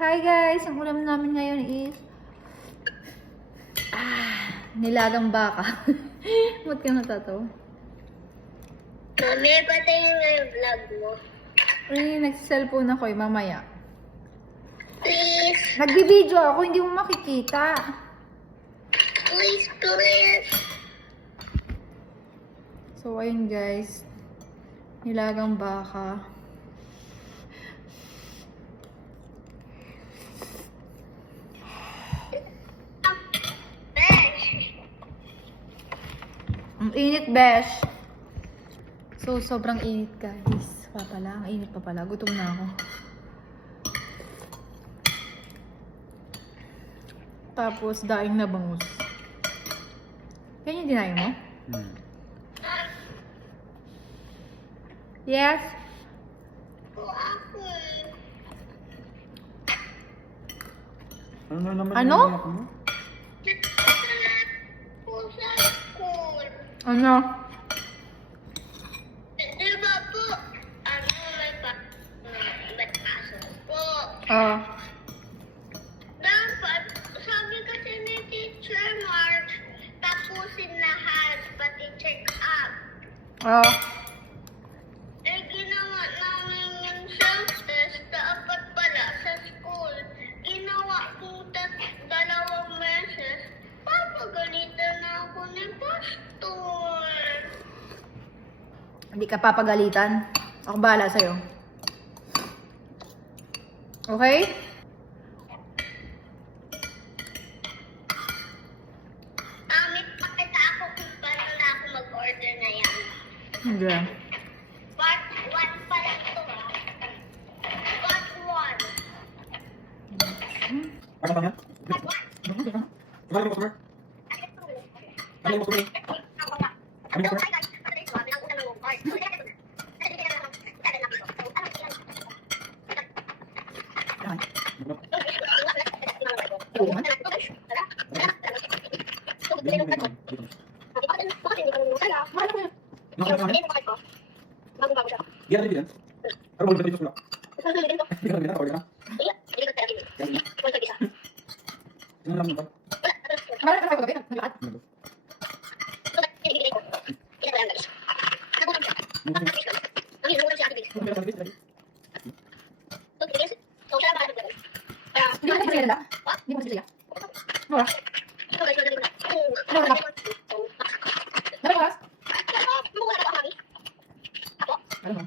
Hi guys! Ang ulam namin ngayon is nilagang baka. Ba't ka natatawa? Mami, patayin nga yung vlog mo. Ay, nagsiselfone ako mamaya. Please, Nagbibideo ako, hindi mo makikita. please, please. So, ayun guys. Nilagang baka. Besh. Ang init, besh. So, sobrang init guys. Ang init pa pala. Gutom na ako. Tapos, daing na bangus. Yan yung dinayo mo? Yes? Ako. Ano na naman Ano? yung anak mo? Pusa school. Ano? Di ba po, may pasok po. Dapat, sabi kasi ni Teacher Mark, tapusin lahat, pati check up. Eh, ginawa namin yung self-test, dapat pala sa school. Ginawa ko 2 meses. Papagalitan na ako ni Pastor. Hindi ka papagalitan. Ako bahala sa'yo. Okay? Amit pakita ako kung paano na ako mag-order na yan. Hindi. Part 1 pa lang to, ha? Part 1. Ano pa yan? Part 1. Ano yung customer? Ano yung customer? Ano yung customer? Dia ada di bidan. Kalau mau beli sudah. Dia ada order na. Ano lang ba? Marami ka gabi? Naglakat? Hindi mo kasi sila? Hindi mo kasi sila? Wala. Dapat oras? Ano mo?